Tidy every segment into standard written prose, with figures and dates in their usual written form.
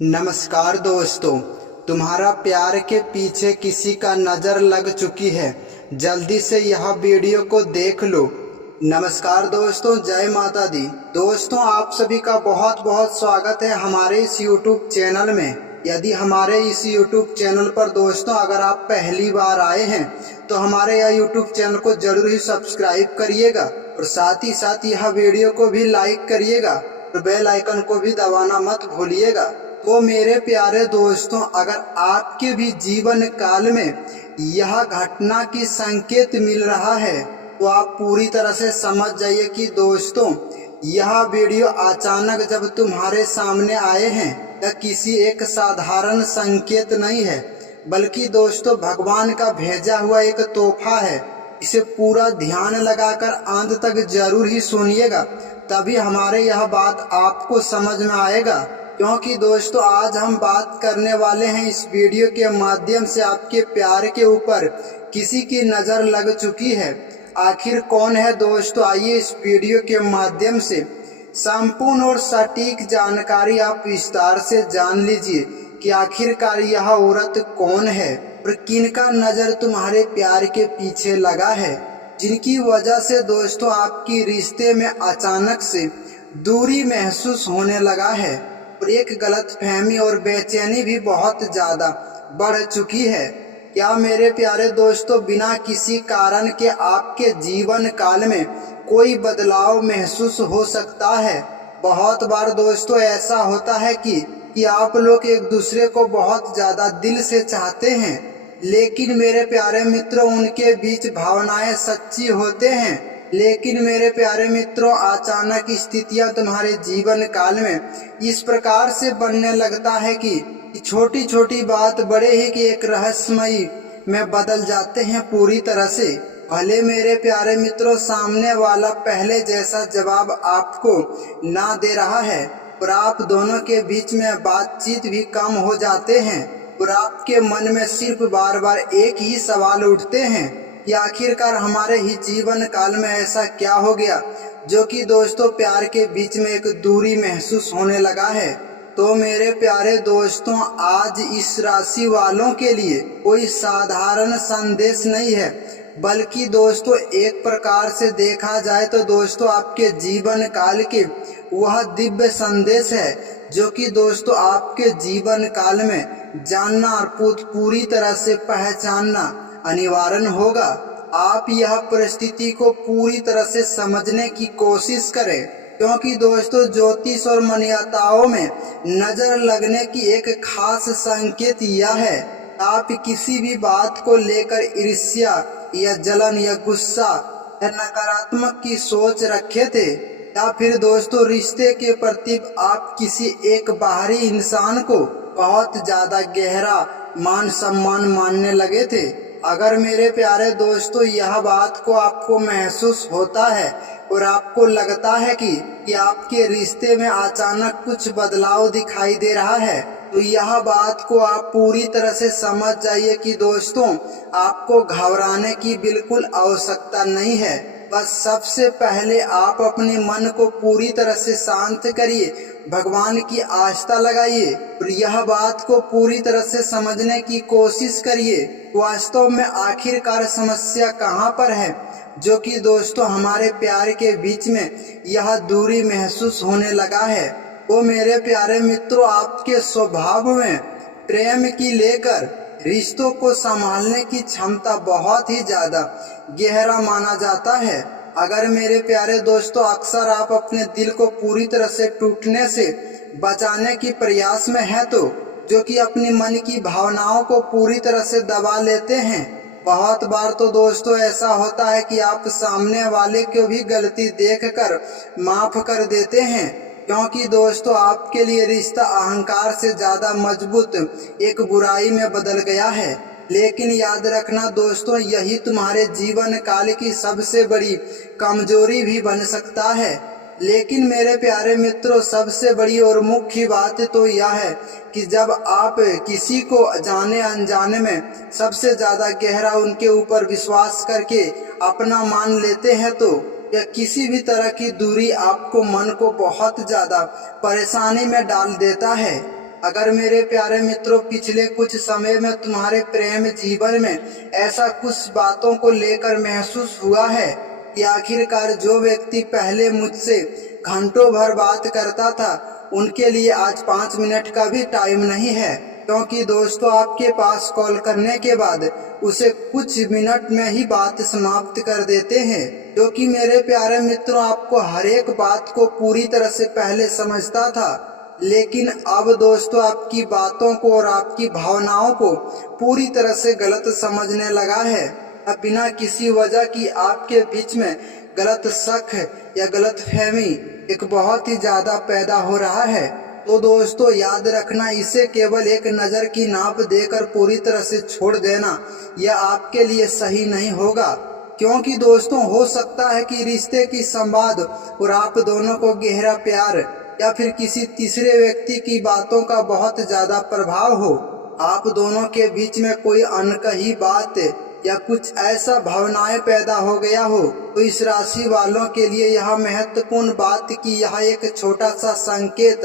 नमस्कार दोस्तों, तुम्हारा प्यार के पीछे किसी का नज़र लग चुकी है। जल्दी से यह वीडियो को देख लो। नमस्कार दोस्तों, जय माता दी। दोस्तों, आप सभी का बहुत बहुत स्वागत है हमारे इस YouTube चैनल में। यदि हमारे इस YouTube चैनल पर दोस्तों अगर आप पहली बार आए हैं तो हमारे यह YouTube चैनल को जरूर ही सब्सक्राइब करिएगा और साथ ही साथ यह वीडियो को भी लाइक करिएगा और बेल आइकन को भी दबाना मत भूलिएगा। तो मेरे प्यारे दोस्तों, अगर आपके भी जीवन काल में यह घटना की संकेत मिल रहा है तो आप पूरी तरह से समझ जाइए कि दोस्तों यह वीडियो अचानक जब तुम्हारे सामने आए हैं यह किसी एक साधारण संकेत नहीं है, बल्कि दोस्तों भगवान का भेजा हुआ एक तोहफा है। इसे पूरा ध्यान लगाकर अंत तक जरूर ही सुनिएगा, तभी हमारे यह बात आपको समझ में आएगा। क्योंकि दोस्तों आज हम बात करने वाले हैं इस वीडियो के माध्यम से आपके प्यार के ऊपर किसी की नज़र लग चुकी है। आखिर कौन है दोस्तों, आइए इस वीडियो के माध्यम से संपूर्ण और सटीक जानकारी आप विस्तार से जान लीजिए कि आखिरकार यह औरत कौन है और किनका नज़र तुम्हारे प्यार के पीछे लगा है, जिनकी वजह से दोस्तों आपकी रिश्ते में अचानक से दूरी महसूस होने लगा है और एक गलतफहमी और बेचैनी भी बहुत ज़्यादा बढ़ चुकी है। क्या मेरे प्यारे दोस्तों बिना किसी कारण के आपके जीवन काल में कोई बदलाव महसूस हो सकता है? बहुत बार दोस्तों ऐसा होता है कि आप लोग एक दूसरे को बहुत ज़्यादा दिल से चाहते हैं, लेकिन मेरे प्यारे मित्रों उनके बीच भावनाएं सच्ची होते हैं। लेकिन मेरे प्यारे मित्रों अचानक स्थितियां तुम्हारे जीवन काल में इस प्रकार से बनने लगता है कि छोटी छोटी बात बड़े ही कि एक रहस्यमयी में बदल जाते हैं पूरी तरह से। भले मेरे प्यारे मित्रों सामने वाला पहले जैसा जवाब आपको ना दे रहा है और आप दोनों के बीच में बातचीत भी कम हो जाते हैं और आपके मन में सिर्फ बार बार एक ही सवाल उठते हैं कि आखिरकार हमारे ही जीवन काल में ऐसा क्या हो गया जो कि दोस्तों प्यार के बीच में एक दूरी महसूस होने लगा है। तो मेरे प्यारे दोस्तों आज इस राशि वालों के लिए कोई साधारण संदेश नहीं है, बल्कि दोस्तों एक प्रकार से देखा जाए तो दोस्तों आपके जीवन काल के वह दिव्य संदेश है जो कि दोस्तों आपके जीवन काल में जानना और पूरी तरह से पहचानना अनिवार्य होगा। आप यह परिस्थिति को पूरी तरह से समझने की कोशिश करें, क्योंकि दोस्तों ज्योतिष और मान्यताओं में नजर लगने की एक खास संकेत यह है, आप किसी भी बात को लेकर ईर्ष्या या जलन या गुस्सा या नकारात्मक की सोच रखे थे, या फिर दोस्तों रिश्ते के प्रति आप किसी एक बाहरी इंसान को बहुत ज्यादा गहरा मान सम्मान मानने लगे थे। अगर मेरे प्यारे दोस्तों यह बात को आपको महसूस होता है और आपको लगता है कि आपके रिश्ते में अचानक कुछ बदलाव दिखाई दे रहा है, तो यह बात को आप पूरी तरह से समझ जाइए कि दोस्तों आपको घबराने की बिल्कुल आवश्यकता नहीं है। बस सबसे पहले आप अपने मन को पूरी तरह से शांत करिए, भगवान की आस्था लगाइए और यह बात को पूरी तरह से समझने की कोशिश करिए वास्तव में आखिरकार समस्या कहाँ पर है जो कि दोस्तों हमारे प्यार के बीच में यह दूरी महसूस होने लगा है। वो मेरे प्यारे मित्रों आपके स्वभाव में प्रेम की लेकर रिश्तों को संभालने की क्षमता बहुत ही ज्यादा गहरा माना जाता है। अगर मेरे प्यारे दोस्तों अक्सर आप अपने दिल को पूरी तरह से टूटने से बचाने की प्रयास में है तो जो कि अपनी मन की भावनाओं को पूरी तरह से दबा लेते हैं। बहुत बार तो दोस्तों ऐसा होता है कि आप सामने वाले को भी गलती देखकर माफ कर देते हैं, क्योंकि दोस्तों आपके लिए रिश्ता अहंकार से ज्यादा मजबूत एक बुराई में बदल गया है। लेकिन याद रखना दोस्तों यही तुम्हारे जीवन काल की सबसे बड़ी कमजोरी भी बन सकता है। लेकिन मेरे प्यारे मित्रों सबसे बड़ी और मुख्य बात तो यह है कि जब आप किसी को जाने अनजाने में सबसे ज्यादा गहरा उनके ऊपर विश्वास करके अपना मान लेते हैं तो या किसी भी तरह की दूरी आपको मन को बहुत ज्यादा परेशानी में डाल देता है। अगर मेरे प्यारे मित्रों पिछले कुछ समय में तुम्हारे प्रेम जीवन में ऐसा कुछ बातों को लेकर महसूस हुआ है कि आखिरकार जो व्यक्ति पहले मुझसे घंटों भर बात करता था उनके लिए आज 5 मिनट का भी टाइम नहीं है, क्योंकि दोस्तों आपके पास कॉल करने के बाद उसे कुछ मिनट में ही बात समाप्त कर देते हैं। जो कि मेरे प्यारे मित्रों आपको हर एक बात को पूरी तरह से पहले समझता था, लेकिन अब दोस्तों आपकी बातों को और आपकी भावनाओं को पूरी तरह से गलत समझने लगा है। अब बिना किसी वजह की आपके बीच में गलत शक या गलत फहमी एक बहुत ही ज्यादा पैदा हो रहा है। तो दोस्तों याद रखना, इसे केवल एक नज़र की नाप देकर पूरी तरह से छोड़ देना यह आपके लिए सही नहीं होगा, क्योंकि दोस्तों हो सकता है कि रिश्ते की संवाद और आप दोनों को गहरा प्यार या फिर किसी तीसरे व्यक्ति की बातों का बहुत ज्यादा प्रभाव हो। आप दोनों के बीच में कोई अनकही बात या कुछ ऐसा भावनाएं पैदा हो गया हो। तो इस राशि वालों के लिए यह महत्वपूर्ण बात कि यह एक छोटा सा संकेत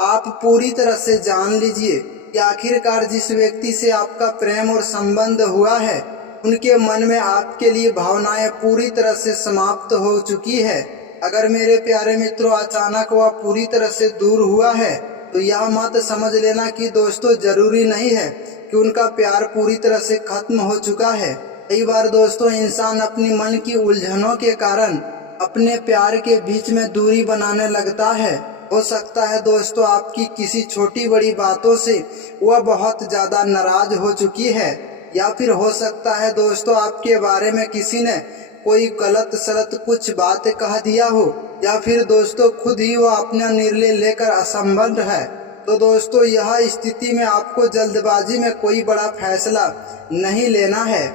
आप पूरी तरह से जान लीजिए कि आखिरकार जिस व्यक्ति से आपका प्रेम और संबंध हुआ है उनके मन में आपके लिए भावनाएं पूरी तरह से समाप्त हो चुकी है। अगर मेरे प्यारे मित्रों अचानक वह पूरी तरह से दूर हुआ है तो यह मत समझ लेना कि दोस्तों जरूरी नहीं है कि उनका प्यार पूरी तरह से खत्म हो चुका है। कई बार दोस्तों इंसान अपनी मन की उलझनों के कारण अपने प्यार के बीच में दूरी बनाने लगता है। हो सकता है दोस्तों आपकी किसी छोटी बड़ी बातों से वह बहुत ज्यादा नाराज हो चुकी है, या फिर हो सकता है दोस्तों आपके बारे में किसी ने कोई गलत सलत कुछ बात कह दिया हो, या फिर दोस्तों खुद ही वो अपना निर्णय लेकर असंबद्ध है। तो दोस्तों यह स्थिति में आपको जल्दबाजी में कोई बड़ा फैसला नहीं लेना है,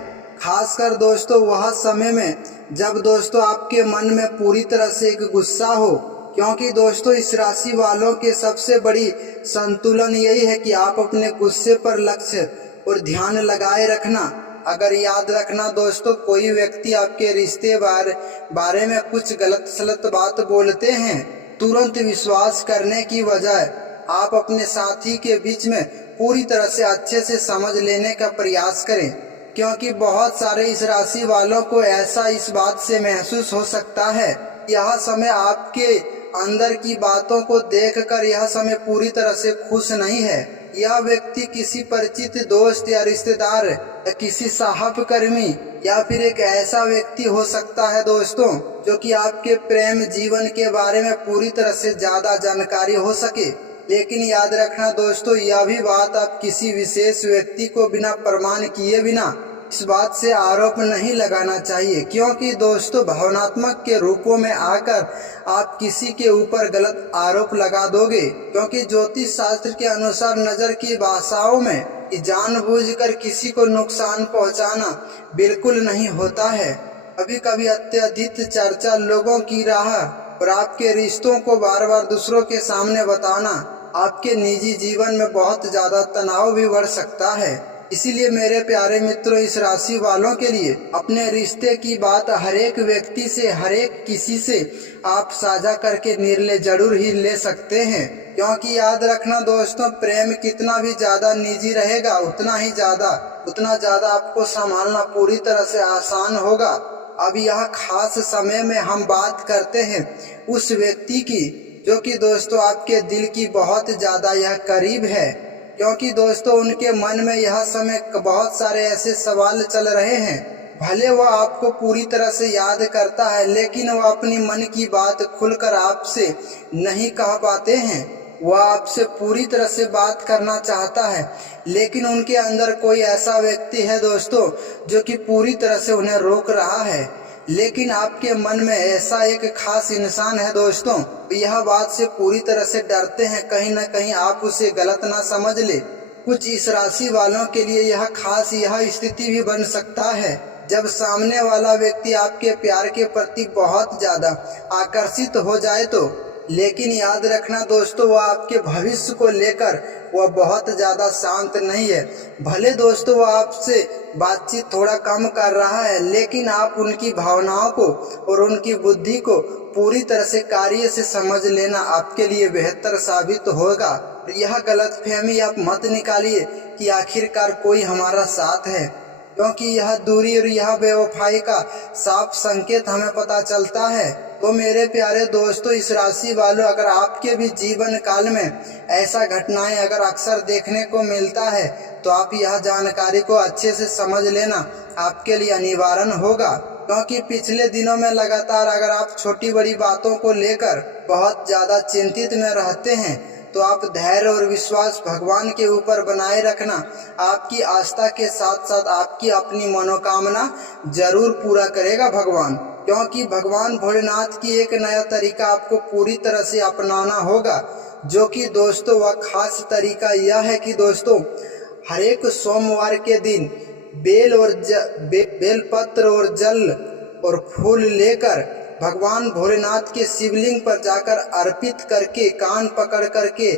खासकर दोस्तों वह समय में जब दोस्तों आपके मन में पूरी तरह से एक गुस्सा हो, क्योंकि दोस्तों इस राशि वालों के सबसे बड़ी संतुलन यही है कि आप अपने गुस्से पर लक्ष्य और ध्यान लगाए रखना। अगर याद रखना दोस्तों कोई व्यक्ति आपके रिश्ते बारे में कुछ गलत सलत बात बोलते हैं, तुरंत विश्वास करने की बजाय आप अपने साथी के बीच में पूरी तरह से अच्छे से समझ लेने का प्रयास करें, क्योंकि बहुत सारे इस राशि वालों को ऐसा इस बात से महसूस हो सकता है यह समय आपके अंदर की बातों को देखकर यह समय पूरी तरह से खुश नहीं है। यह व्यक्ति किसी परिचित दोस्त या रिश्तेदार या किसी सहकर्मी या फिर एक ऐसा व्यक्ति हो सकता है दोस्तों जो कि आपके प्रेम जीवन के बारे में पूरी तरह से ज्यादा जानकारी हो सके। लेकिन याद रखना दोस्तों यह भी बात आप किसी विशेष व्यक्ति को बिना प्रमाण किए बिना इस बात से आरोप नहीं लगाना चाहिए, क्योंकि दोस्तों भावनात्मक के रूपों में आकर आप किसी के ऊपर गलत आरोप लगा दोगे, क्योंकि ज्योतिष शास्त्र के अनुसार नजर की भाषाओं में जानबूझकर किसी को नुकसान पहुंचाना बिल्कुल नहीं होता है। कभी कभी अत्यधिक चर्चा लोगों की राह और आपके रिश्तों को बार बार दूसरों के सामने बताना आपके निजी जीवन में बहुत ज्यादा तनाव भी बढ़ सकता है। इसीलिए मेरे प्यारे मित्रों इस राशि वालों के लिए अपने रिश्ते की बात हर एक व्यक्ति से हर एक किसी से आप साझा करके निर्णय जरूर ही ले सकते हैं, क्योंकि याद रखना दोस्तों प्रेम कितना भी ज्यादा निजी रहेगा उतना ज्यादा आपको संभालना पूरी तरह से आसान होगा। अब यह खास समय में हम बात करते हैं उस व्यक्ति की जो कि दोस्तों आपके दिल की बहुत ज्यादा यह करीब है, क्योंकि दोस्तों उनके मन में यह समय बहुत सारे ऐसे सवाल चल रहे हैं। भले वह आपको पूरी तरह से याद करता है लेकिन वह अपनी मन की बात खुलकर आपसे नहीं कह पाते हैं। वह आपसे पूरी तरह से बात करना चाहता है लेकिन उनके अंदर कोई ऐसा व्यक्ति है दोस्तों जो कि पूरी तरह से उन्हें रोक रहा है। लेकिन आपके मन में ऐसा एक खास इंसान है दोस्तों, यह बात से पूरी तरह से डरते हैं कहीं न कहीं आप उसे गलत ना समझ ले। कुछ इस राशि वालों के लिए यह स्थिति भी बन सकता है जब सामने वाला व्यक्ति आपके प्यार के प्रति बहुत ज्यादा आकर्षित हो जाए तो। लेकिन याद रखना दोस्तों वह आपके भविष्य को लेकर वह बहुत ज्यादा शांत नहीं है। भले दोस्तों वह आपसे बातचीत थोड़ा कम कर रहा है लेकिन आप उनकी भावनाओं को और उनकी बुद्धि को पूरी तरह से कार्य से समझ लेना आपके लिए बेहतर साबित होगा। यह गलतफहमी आप मत निकालिए कि आखिरकार कोई हमारा साथ है, क्योंकि यह दूरी और यह बेवफाई का साफ संकेत हमें पता चलता है। तो मेरे प्यारे दोस्तों, इस राशि वालों, अगर आपके भी जीवन काल में ऐसा घटनाएं अगर अक्सर देखने को मिलता है तो आप यह जानकारी को अच्छे से समझ लेना आपके लिए अनिवार्य होगा, क्योंकि पिछले दिनों में लगातार अगर आप छोटी बड़ी बातों को लेकर बहुत ज़्यादा चिंतित में रहते हैं तो आप धैर्य और विश्वास भगवान के ऊपर बनाए रखना। आपकी आस्था के साथ साथ आपकी अपनी मनोकामना जरूर पूरा करेगा भगवान, क्योंकि भगवान भोलेनाथ की एक नया तरीका आपको पूरी तरह से अपनाना होगा, जो कि दोस्तों वह खास तरीका यह है कि दोस्तों हर एक सोमवार के दिन बेलपत्र और जल और फूल लेकर भगवान भोलेनाथ के शिवलिंग पर जाकर अर्पित करके कान पकड़ करके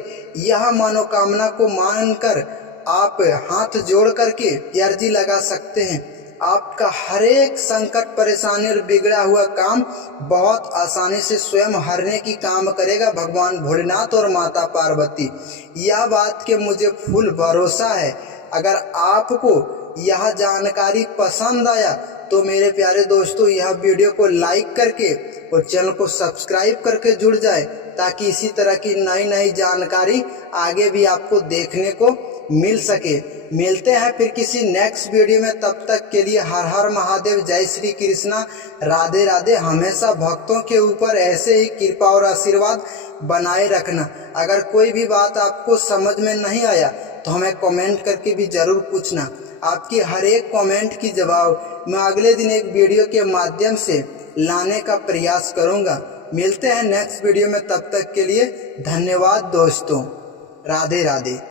यह मनोकामना को मानकर आप हाथ जोड़ करके अर्जी लगा सकते हैं। आपका हर एक संकट परेशानी और बिगड़ा हुआ काम बहुत आसानी से स्वयं हरने की काम करेगा भगवान भोलेनाथ और माता पार्वती। यह बात के मुझे फुल भरोसा है। अगर आपको यह जानकारी पसंद आया तो मेरे प्यारे दोस्तों यह वीडियो को लाइक करके और चैनल को सब्सक्राइब करके जुड़ जाए, ताकि इसी तरह की नई नई जानकारी आगे भी आपको देखने को मिल सके। मिलते हैं फिर किसी नेक्स्ट वीडियो में, तब तक के लिए हर हर महादेव, जय श्री कृष्णा, राधे राधे। हमेशा भक्तों के ऊपर ऐसे ही कृपा और आशीर्वाद बनाए रखना। अगर कोई भी बात आपको समझ में नहीं आया तो हमें कमेंट करके भी जरूर पूछना। आपकी हर एक कमेंट की जवाब मैं अगले दिन एक वीडियो के माध्यम से लाने का प्रयास करूंगा। मिलते हैं नेक्स्ट वीडियो में, तब तक के लिए धन्यवाद दोस्तों, राधे राधे।